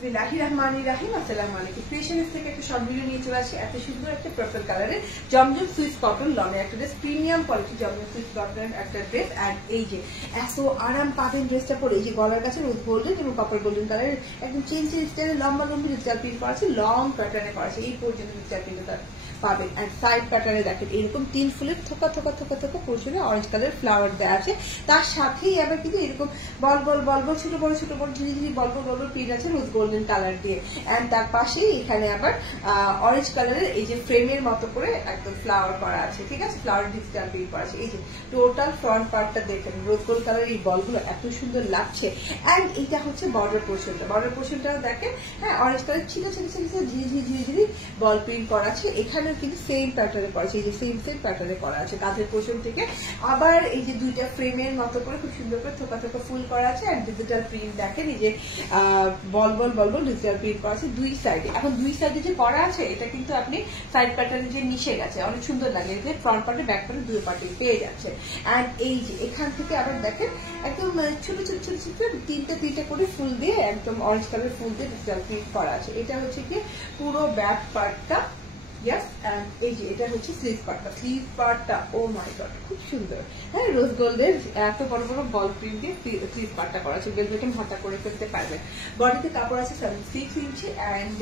বিসমিল্লাহির রহমানির রহিম। আসসালামু আলাইকুম। ক্রিয়েশনস থেকে একটা শর্ট ভিডিও নিয়ে চলে আসি। এত সুন্দর একটা পার্পল কালারের জমজম সুইস কটন লনের একটা ড্রেস, প্রিমিয়াম কোয়ালিটি জমজম সুইস কটনের একটা ড্রেস। আর এই যে এত আরাম পাবেন ড্রেসটা পরে। এই যে গলার কাছে রোজ গোল্ডেন এবং কপার গোল্ডেন কালারের একদম চেঞ্জ স্টাইলে লম্বা লম্বি ডিজিটাল প্রিন্ট করা আছে, লং প্যাটার্নে করা আছে। এই পর্যন্ত ডিজিটাল প্রিন্টটা পাবেন। আর সাইড প্যাটার্নে দেখেন এরকম 3 ফুলের থোকা থোকা থোকা থোকা পোর্শনে অরেঞ্জ কালার ফ্লাওয়ার দেওয়া আছে। তার সাথেই আবার কিন্তু এরকম বল বল বল বল ছোট বড় ঝিরি ঝিরি বল বল বল প্রিন্ট আছে রোজ গোল্ডেন কালার দিয়ে। এন্ড তার পাশেই এখানে আবার অরেঞ্জ কালারের এই যে ফ্রেমের মতো করে একদম ফ্লাওয়ার করা আছে, ঠিক আছে, ফ্লাওয়ার ডিজিটাল প্রিন্ট করা আছে। এই যে টোটাল ফ্রন্ট পার্টটা দেখেন রোজ গোল্ড কালারের এই বলগুলো এত সুন্দর লাগছে। এন্ড এটা হচ্ছে বর্ডার পোর্শনটা, বর্ডার পোর্শনটাও দেখেন, হ্যাঁ, অরেঞ্জ কালার ছিটা ছিটা ছিটা ছিটা ঝিরি ঝিরি ঝিরি ঝিরি বল প্রিন্ট করা আছে। এখানেও কিন্তু সেম প্যাটার্নে করা আছে, এই যে সেম প্যাটার্নে করা আছে। কাঁধের পোর্শন থেকে আবার এই যে দুইটা ফ্রেমের মতো করে খুব সুন্দর করে থোকা থোকা ফুল করা আছে। আর ডিজিটাল প্রিন্ট দেখেন, এই যে বল বল বল বল ডিজিটাল প্রিন্ট করা আছে দুই সাইডে। এখন দুই সাইডে যে করা আছে এটা কিন্তু আপনি সাইড প্যাটার্নে যে মিশে গেছে, অনেক সুন্দর লাগে। যে ফ্রন্ট পার্টে ব্যাক পার্টে দুই পার্টে পেয়ে যাচ্ছে। আর এই যে এখান থেকে আবার দেখেন একদম ছোট ছোট ছোট ছোট তিনটা করে ফুল দিয়ে একদম অরেঞ্জ কালার ফুল দিয়ে ডিজিটাল প্রিন্ট করা আছে। এটা হচ্ছে কি পুরো ব্যাক পার্টটা। Yes, and এই যে এটা হচ্ছে স্লিভ পার্টটা ও মাই গড খুব সুন্দর, হ্যাঁ, রোজ গোল্ডের এত বড় বড় বল প্রিন্ট দিয়ে স্লিভ পার্টটা করা আছে। বেলবেটন হাতা করে ফেলতে পারবেন। বডিতে কাপড় আছে 6 ইঞ্চি। এন্ড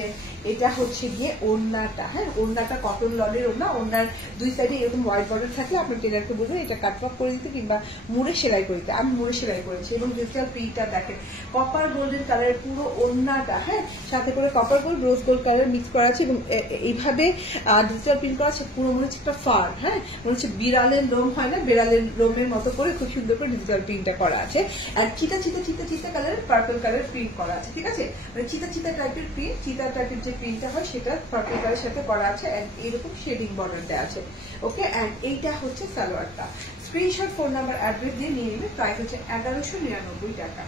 এটা হচ্ছে গিয়ে ওড়নাটা, হ্যাঁ, ওড়নাটা কটন লনের ওড়না। ওড়নার দুই সাইডে এরকম হোয়াইট বর্ডার থাকলে আপনি টেলারকে বলবেন এটা কাটওয়ার্ক করে দিতে কিংবা মুড়ে সেলাই করে দিতে। আমি মুড়ে সেলাই করেছি। এবং ডিজিটাল প্রিন্টটা দেখেন কপার গোল্ডেন কালারের পুরো ওড়নাটা, হ্যাঁ, সাথে করে copper gold rose gold colour mix করা আছে। এবং এইভাবে ডিজিটাল প্রিন্ট করা আছে পুরো মনে হচ্ছে একটা ফার, হ্যাঁ, মনে হচ্ছে বিড়ালের লোম হয় না, বিড়ালের লোমের মতো করে খুব সুন্দর করে ডিজিটাল প্রিন্টটা করা আছে। আর চিতা চিতা চিতা চিতা কালারের পার্পল কালার প্রিন্ট করা আছে, ঠিক আছে, মানে চিতা চিতা টাইপের প্রিন্ট, চিতা টাইপের যে প্রিন্টটা হয় সেটা পার্পল কালারের সাথে করা আছে। এন্ড এইরকম শেডিং বর্ডার দেওয়া আছে। ওকে, এন্ড এইটা হচ্ছে সালোয়ারটা। স্ক্রিনশট, ফোন নাম্বার, অ্যাড্রেস দিয়ে নিয়ে নেবে। প্রাইস হচ্ছে 1199 টাকা।